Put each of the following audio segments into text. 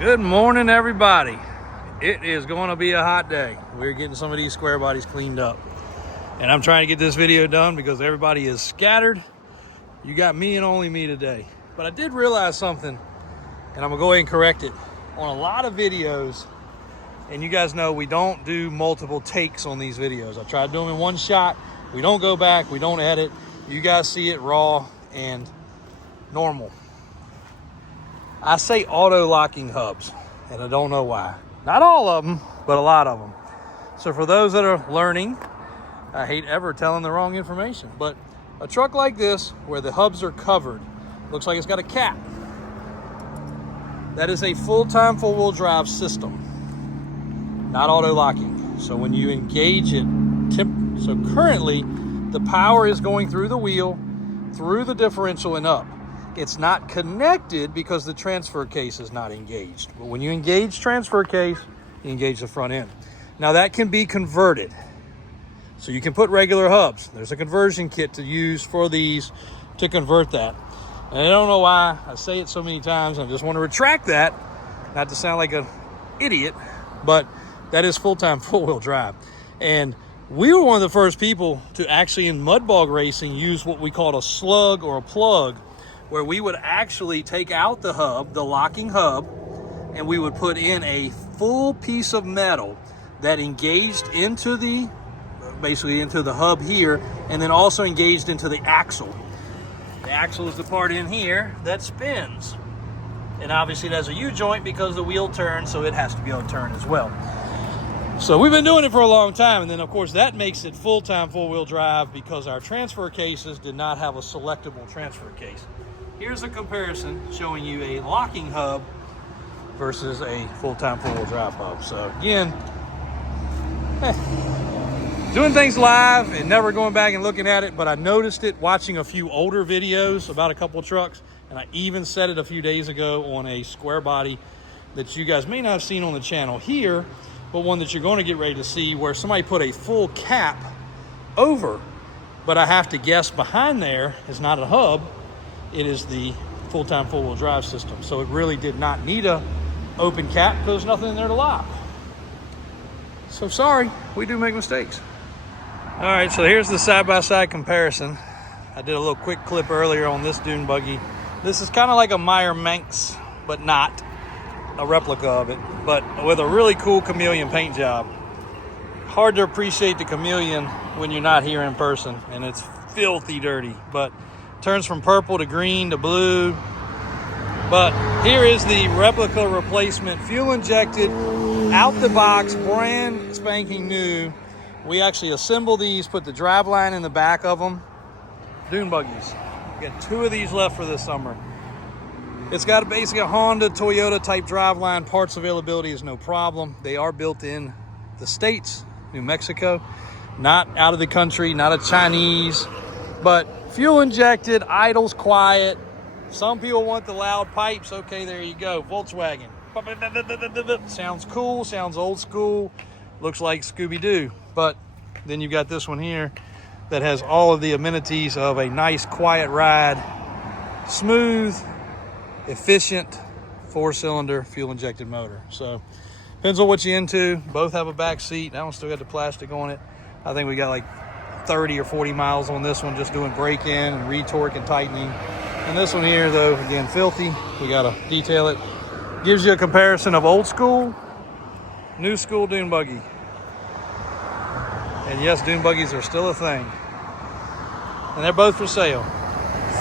Good morning, everybody. It is going to be a hot day. We're getting some of these square bodies cleaned up. And I'm trying to get this video done because everybody is scattered. You got me and only me today. But I did realize something, and I'm going to go ahead and correct it. On a lot of videos, and you guys know we don't do multiple takes on these videos. I tried doing in one shot. We don't go back. We don't edit. You guys see it raw and normal. I say auto locking hubs, and I don't know why. Not all of them, but a lot of them. So for those that are learning, I hate ever telling the wrong information, but a truck like this where the hubs are covered, looks like it's got a cap. That is a full-time four-wheel drive system, not auto locking. So when you engage it, so currently the power is going through the wheel, through the differential and up. It's not connected because the transfer case is not engaged. But when you engage transfer case, you engage the front end. Now that can be converted. So you can put regular hubs. There's a conversion kit to use for these to convert that. And I don't know why I say it so many times. I just want to retract that. Not to sound like an idiot, but that is full-time four-wheel drive. And we were one of the first people to actually in mud bog racing use what we called a slug or a plug, where we would actually take out the hub, the locking hub, and we would put in a full piece of metal that engaged into the, basically into the hub here, and then also engaged into the axle. The axle is the part in here that spins. And obviously it has a U-joint because the wheel turns, so it has to be able to turn as well. So we've been doing it for a long time, and then of course that makes it full-time four-wheel drive because our transfer cases did not have a selectable transfer case. Here's a comparison showing you a locking hub versus a full-time four-wheel drive hub. So again, doing things live and never going back and looking at it, but I noticed it watching a few older videos about a couple of trucks, and I even said it a few days ago on a square body that you guys may not have seen on the channel here, but one that you're going to get ready to see where somebody put a full cap over, but I have to guess behind there is not a hub. It is the full-time four-wheel drive system. So it really did not need a open cap because there's nothing in there to lock. So sorry, we do make mistakes. All right, so here's the side-by-side comparison. I did a little quick clip earlier on this Dune Buggy. This is kind of like a Meyer Manx, but not a replica of it, but with a really cool chameleon paint job. Hard to appreciate the chameleon when you're not here in person, and it's filthy dirty, but turns from purple to green to blue. But here is the replica replacement, fuel injected, out the box, brand spanking new. We actually assemble these, put the drive line in the back of them. Dune Buggies. We got 2 of these left for this summer. It's got basically a Honda, Toyota type drive line. Parts availability is no problem. They are built in the States, New Mexico, not out of the country, not a Chinese, but fuel injected, idles quiet. Some people want the loud pipes. Okay, there you go. Volkswagen. Sounds cool, sounds old school, looks like Scooby-Doo. But then you've got this one here that has all of the amenities of a nice quiet ride, smooth, efficient, 4-cylinder fuel injected motor. So depends on what you're into. Both have a back seat. That one still got the plastic on it. I think we got like 30 or 40 miles on this one, just doing break-in and retorque and tightening. And this one here, though, again, filthy. We got to detail it. Gives you a comparison of old school, new school Dune Buggy. And yes, Dune Buggies are still a thing. And they're both for sale.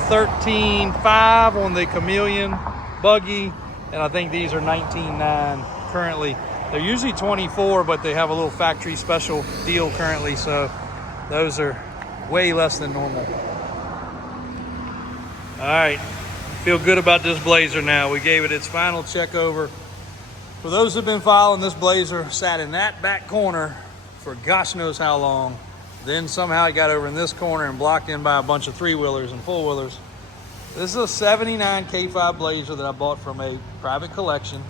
$13,500 on the Chameleon Buggy, and I think these are $19,900 currently. They're usually $24,000, but they have a little factory special deal currently, so those are way less than normal. All right, feel good about this Blazer now. We gave it its final check over. For those who've been following, this Blazer sat in that back corner for gosh knows how long. Then somehow it got over in this corner and blocked in by a bunch of 3-wheelers and 4-wheelers. This is a 79 K5 Blazer that I bought from a private collection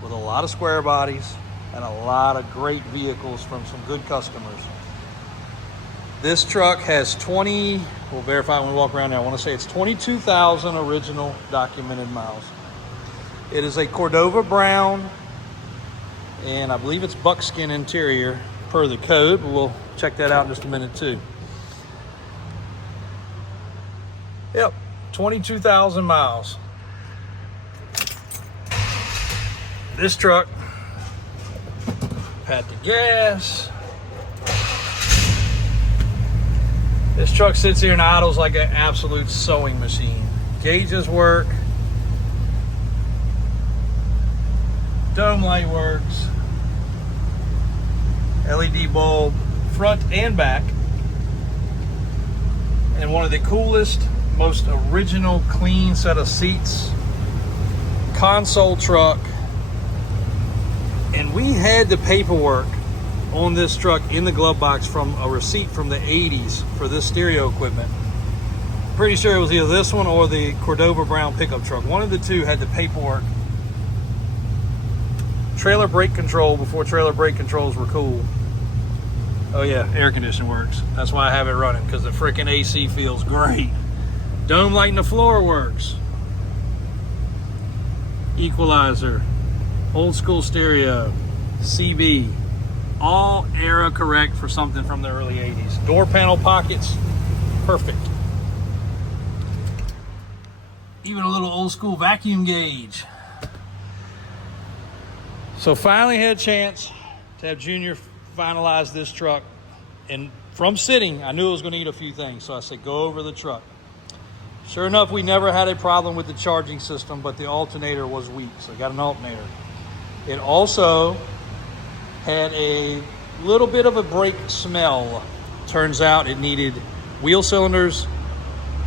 with a lot of square bodies and a lot of great vehicles from some good customers. This truck has we'll verify when we walk around there. I want to say it's 22,000 original documented miles. It is a Cordova brown, and I believe it's buckskin interior per the code, but we'll check that out in just a minute too. Yep, 22,000 miles. This truck, pat the gas. This truck sits here and idles like an absolute sewing machine. Gauges work. Dome light works. LED bulb, front and back. And one of the coolest, most original, clean set of seats. Console truck. And we had the paperwork on this truck in the glove box from a receipt from the 80s for this stereo equipment. Pretty sure it was either this one or the Cordova brown pickup truck. One of the two had the paperwork. Trailer brake control before trailer brake controls were cool. Oh yeah, air conditioning works. That's why I have it running, because the freaking AC feels great. Dome light in the floor works. Equalizer, old school stereo, CB, all era correct for something from the early 80s. Door panel pockets, perfect. Even a little old school vacuum gauge. So finally had a chance to have Junior finalize this truck. And from sitting, I knew it was going to need a few things. So I said, go over the truck. Sure enough, we never had a problem with the charging system, but the alternator was weak. So I got an alternator. It also had a little bit of a brake smell. Turns out it needed wheel cylinders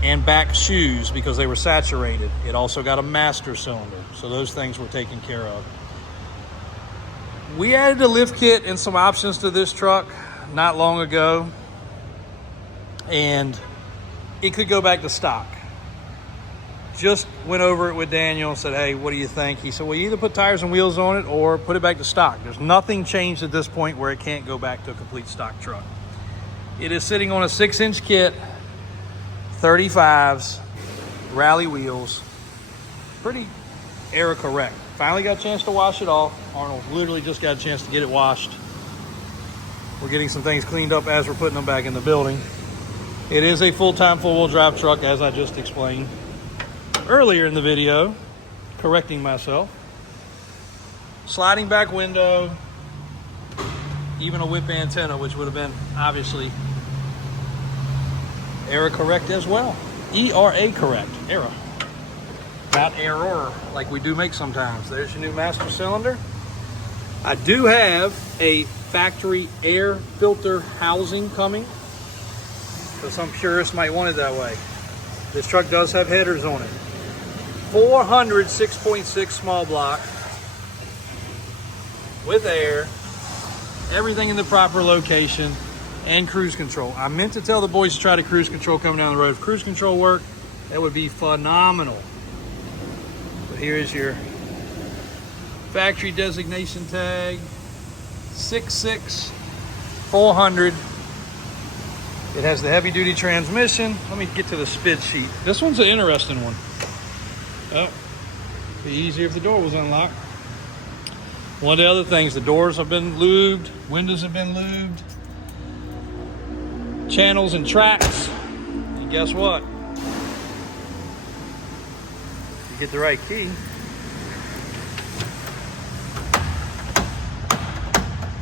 and back shoes because they were saturated. It also got a master cylinder. So those things were taken care of. We added a lift kit and some options to this truck not long ago, and it could go back to stock. Just went over it with Daniel and said, hey, what do you think? He said, well, you either put tires and wheels on it or put it back to stock. There's nothing changed at this point where it can't go back to a complete stock truck. It is sitting on a 6-inch kit, 35s, rally wheels, pretty era correct. Finally got a chance to wash it off. Arnold literally just got a chance to get it washed. We're getting some things cleaned up as we're putting them back in the building. It is a full-time four-wheel drive truck, as I just explained earlier in the video, correcting myself. Sliding back window, even a whip antenna, which would have been obviously era correct as well. ERA correct, era. Not error, like we do make sometimes. There's your new master cylinder. I do have a factory air filter housing coming, so some purists might want it that way. This truck does have headers on it. 400 6.6 small block with air, everything in the proper location, and cruise control. I meant to tell the boys to try to cruise control coming down the road. If cruise control worked, that would be phenomenal. But here is your factory designation tag, 66400. It has the heavy duty transmission. Let me get to the spid sheet. This one's an interesting one. Oh, be easier if the door was unlocked. One of the other things, the doors have been lubed, windows have been lubed, channels and tracks. And guess what? You get the right key.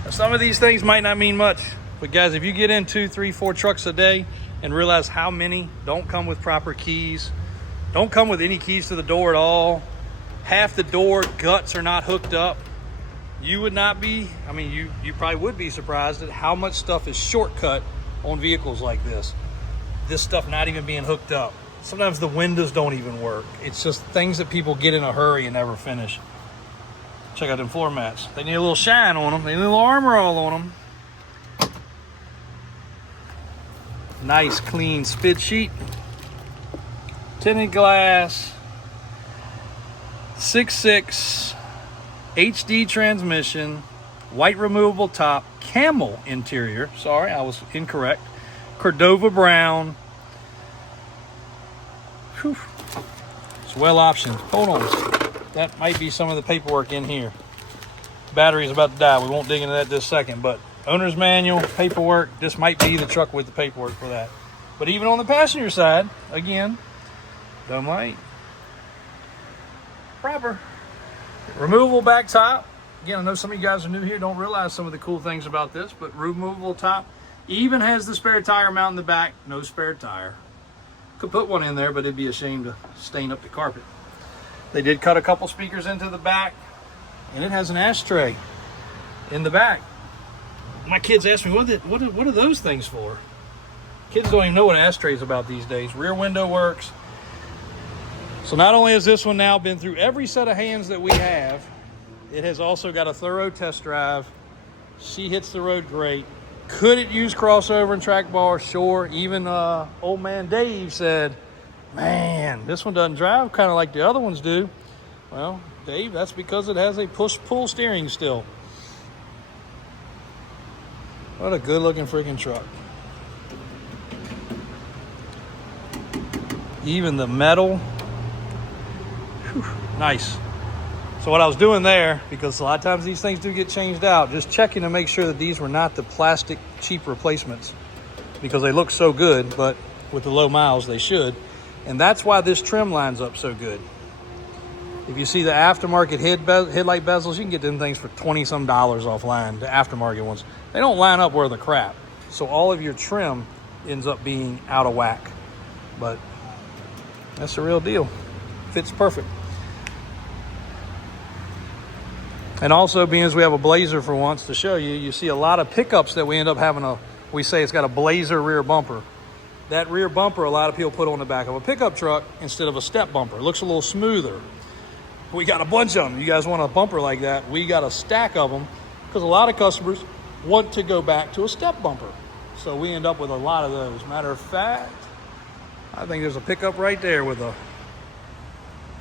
Now, some of these things might not mean much, but guys, if you get in 2, 3, 4 trucks a day and realize how many don't come with proper keys, don't come with any keys to the door at all, half the door guts are not hooked up, you would not be, I mean, you probably would be surprised at how much stuff is shortcut on vehicles like this. This stuff not even being hooked up. Sometimes the windows don't even work. It's just things that people get in a hurry and never finish. Check out them floor mats. They need a little shine on them. They need a little armor all on them. Nice clean spid sheet. Tinted glass. 6.6 HD transmission. White removable top. Camel interior. Sorry, I was incorrect. Cordova brown. Whew. It's well optioned. Hold on. that might be some of the paperwork in here. Battery's about to die. We won't dig into that this second, but owner's manual, paperwork, this might be the truck with the paperwork for that. But even on the passenger side, again, dome light, proper. Removable back top. Again, I know some of you guys are new here, don't realize some of the cool things about this, but removable top. Even has the spare tire mount in the back, no spare tire. Could put one in there, but it'd be a shame to stain up the carpet. They did cut a couple speakers into the back, and it has an ashtray in the back. My kids ask me, what are those things for? Kids don't even know what ashtrays about these days. Rear window works. So not only has this one now been through every set of hands that we have, it has also got a thorough test drive. She hits the road great. Could it use crossover and track bar? Sure. Even old man Dave said, man, this one doesn't drive kind of like the other ones do. Well, Dave, that's because it has a push-pull steering still. What a good-looking freaking truck. Even the metal. Whew, nice. So what I was doing there, because a lot of times these things do get changed out, just checking to make sure that these were not the plastic cheap replacements, because they look so good, but with the low miles they should. And that's why this trim lines up so good. If you see the aftermarket headlight bezels, you can get them things for $20-some offline, the aftermarket ones. They don't line up worth a crap. So all of your trim ends up being out of whack. But that's the real deal. Fits perfect. And also, being as we have a Blazer for once to show you, you see a lot of pickups that we end up having we say it's got a Blazer rear bumper. That rear bumper, a lot of people put on the back of a pickup truck instead of a step bumper. It looks a little smoother. We got a bunch of them. You guys want a bumper like that? We got a stack of them because a lot of customers want to go back to a step bumper. So we end up with a lot of those. Matter of fact, I think there's a pickup right there with a,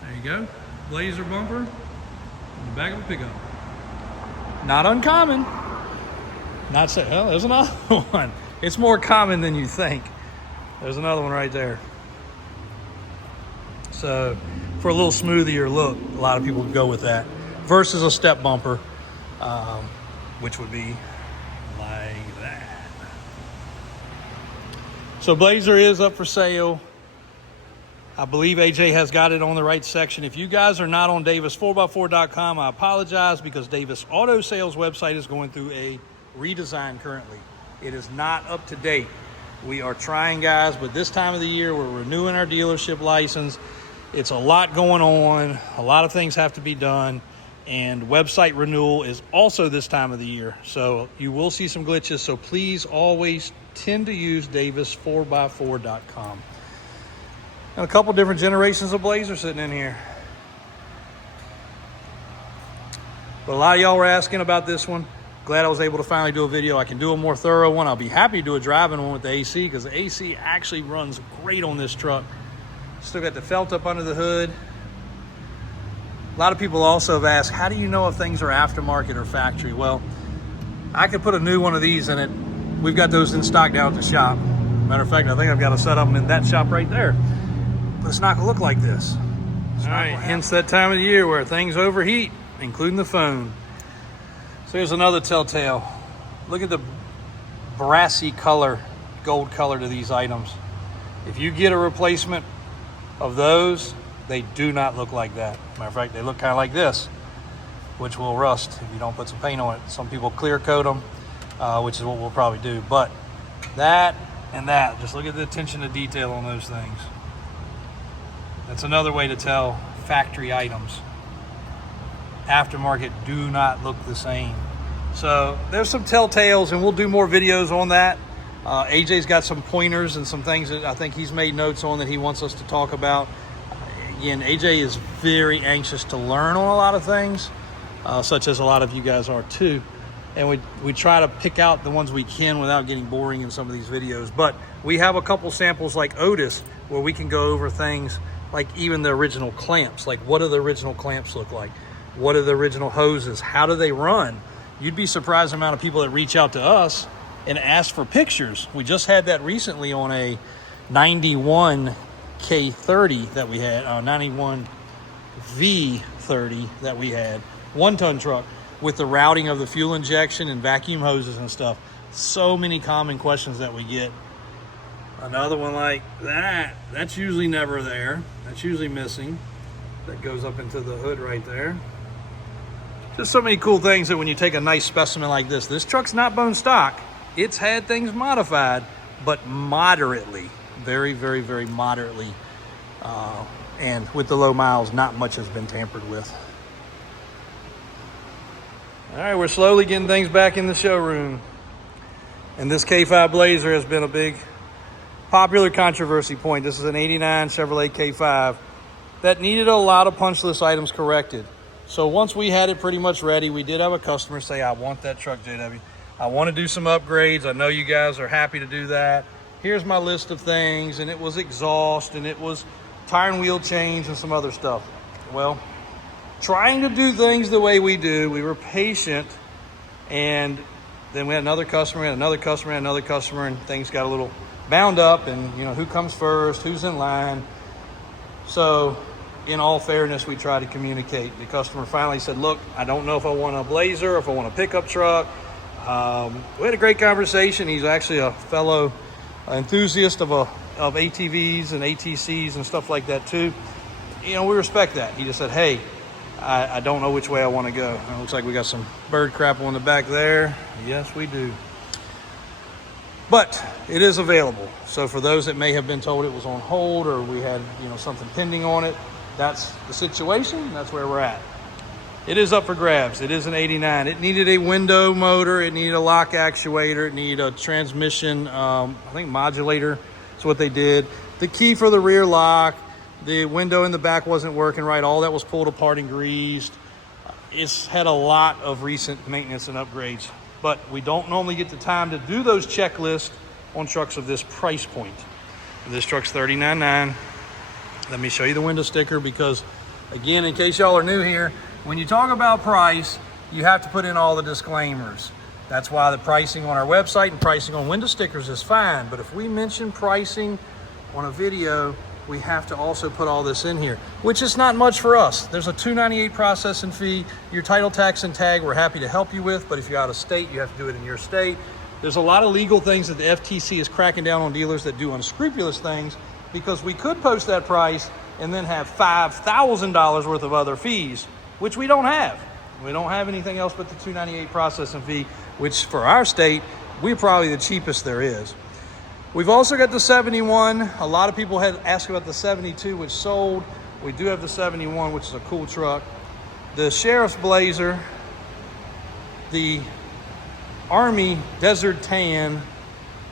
there you go, Blazer bumper in the back of a pickup. Not uncommon. Not say, well, there's another one. It's more common than you think. There's another one right there. So for a little smoother look, a lot of people would go with that versus a step bumper, which would be like that. So Blazer is up for sale. I believe AJ has got it on the right section. If you guys are not on Davis4x4.com, I apologize, because Davis Auto Sales website is going through a redesign currently. It is not up to date. We are trying, guys, but this time of the year, we're renewing our dealership license. It's a lot going on. A lot of things have to be done. And website renewal is also this time of the year. So you will see some glitches. So please always tend to use Davis4x4.com. And a couple different generations of Blazer sitting in here. But a lot of y'all were asking about this one. Glad I was able to finally do a video. I can do a more thorough one. I'll be happy to do a driving one with the AC, because the AC actually runs great on this truck. Still got the felt up under the hood. A lot of people also have asked, how do you know if things are aftermarket or factory? Well, I could put a new one of these in it. We've got those in stock down at the shop. Matter of fact, I think I've got a set of them in that shop right there. But it's not gonna look like this. All right, hence that time of the year where things overheat, including the phone. So here's another telltale. Look at the brassy color, gold color to these items. If you get a replacement of those, they do not look like that. Matter of fact, they look kind of like this, which will rust if you don't put some paint on it. Some people clear coat them, which is what we'll probably do. But that and that, just look at the attention to detail on those things. That's another way to tell factory items. Aftermarket do not look the same. So there's some telltales, and we'll do more videos on that. AJ's got some pointers and some things that I think he's made notes on that he wants us to talk about. Again, AJ is very anxious to learn on a lot of things, such as a lot of you guys are too. And we try to pick out the ones we can without getting boring in some of these videos. But we have a couple samples like Otis where we can go over things like even the original clamps. Like, what do the original clamps look like? What are the original hoses? How do they run? You'd be surprised the amount of people that reach out to us and ask for pictures. We just had that recently on a 91 K30 that we had, 91 V 30 that we had, 1-ton truck, with the routing of the fuel injection and vacuum hoses and stuff. So many common questions that we get. Another one like that, that's usually never there. That's usually missing. That goes up into the hood right there. Just so many cool things that when you take a nice specimen like this truck's not bone stock. It's had things modified, but moderately, very, very, very moderately. And with the low miles, not much has been tampered with. All right, we're slowly getting things back in the showroom. And this K5 Blazer has been a big popular controversy point. This is an 89 Chevrolet K5 that needed a lot of punch list items corrected. So once we had it pretty much ready, we did have a customer say, I want that truck, JW. I want to do some upgrades. I know you guys are happy to do that. Here's my list of things. And it was exhaust, and it was tire and wheel change and some other stuff. Well, trying to do things the way we do, we were patient, and then we had another customer, and things got a little bound up, and you know, who comes first, who's in line. So in all fairness, we tried to communicate. The customer finally said, look, I don't know if I want a Blazer or if I want a pickup truck. We had a great conversation. He's actually a fellow enthusiast of ATVs and ATCs and stuff like that too. You know, we respect that. He just said, hey, I don't know which way I want to go. And it looks like we got some bird crap on the back there. Yes, we do. But it is available. So for those that may have been told it was on hold or we had, you know, something pending on it, that's the situation. That's where we're at. It is up for grabs. It is an 89. It needed a window motor. It needed a lock actuator. It needed a transmission, I think modulator. That's what they did. The key for the rear lock. The window in the back wasn't working right. All that was pulled apart and greased. It's had a lot of recent maintenance and upgrades, but we don't normally get the time to do those checklists on trucks of this price point. This truck's $39,900. Let me show you the window sticker because, again, in case y'all are new here, when you talk about price, you have to put in all the disclaimers. That's why the pricing on our website and pricing on window stickers is fine. But if we mention pricing on a video, we have to also put all this in here, which is not much for us. There's a $298 processing fee. Your title, tax, and tag, we're happy to help you with. But if you're out of state, you have to do it in your state. There's a lot of legal things that the FTC is cracking down on dealers that do unscrupulous things, because we could post that price and then have $5,000 worth of other fees, which we don't have. We don't have anything else but the $298 processing fee, which for our state, we're probably the cheapest there is. We've also got the 71. A lot of people had asked about the 72, which sold. We do have the 71, which is a cool truck. The Sheriff's Blazer, the Army Desert Tan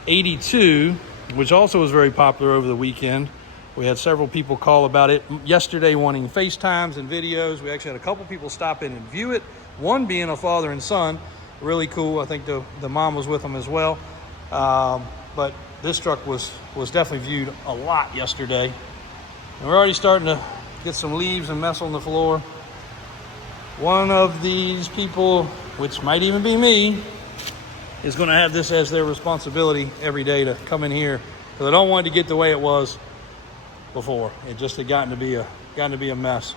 82, which also was very popular over the weekend. We had several people call about it yesterday wanting FaceTimes and videos. We actually had a couple people stop in and view it. One being a father and son, really cool. I think the mom was with them as well. But this truck was definitely viewed a lot yesterday. And we're already starting to get some leaves and mess on the floor. One of these people, which might even be me, is going to have this as their responsibility every day to come in here, because I don't want it to get the way it was before. It just had gotten to be a mess.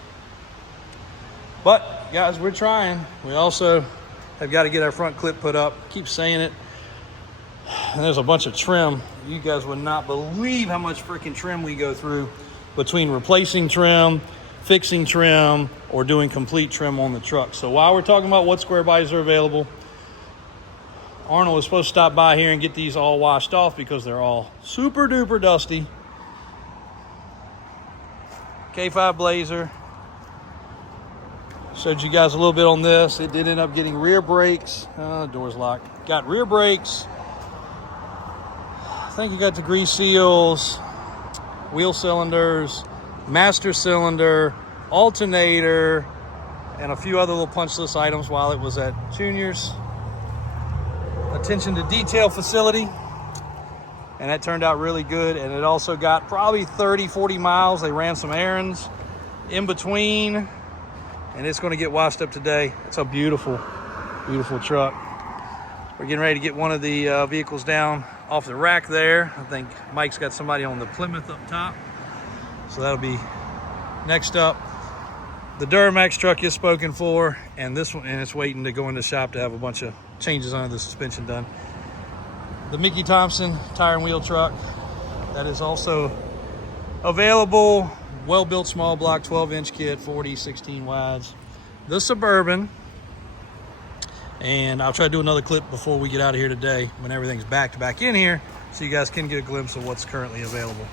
But guys, we're trying. We also have got to get our front clip put up. Keep saying it. And there's a bunch of trim. You guys would not believe how much freaking trim we go through between replacing trim, fixing trim, or doing complete trim on the truck. So while we're talking about what square bodies are available, Arnold was supposed to stop by here and get these all washed off because they're all super duper dusty. K5 Blazer. Showed you guys a little bit on this. It did end up getting rear brakes. Door's locked. Got rear brakes. I think you got the grease seals, wheel cylinders, master cylinder, alternator, and a few other little punch list items while it was at Junior's attention to detail facility. And that turned out really good. And it also got probably 30, 40 miles. They ran some errands in between, and it's going to get washed up today. It's a beautiful, beautiful truck. We're getting ready to get one of the vehicles down off the rack there. I think Mike's got somebody on the Plymouth up top. So that'll be next up. The Duramax truck is spoken for, and this one, and it's waiting to go in the shop to have a bunch of changes on the suspension done. The Mickey Thompson tire and wheel truck, that is also available. Well-built small block 12-inch kit, 40, 16 wides. The Suburban, and I'll try to do another clip before we get out of here today when everything's back in here, so you guys can get a glimpse of what's currently available.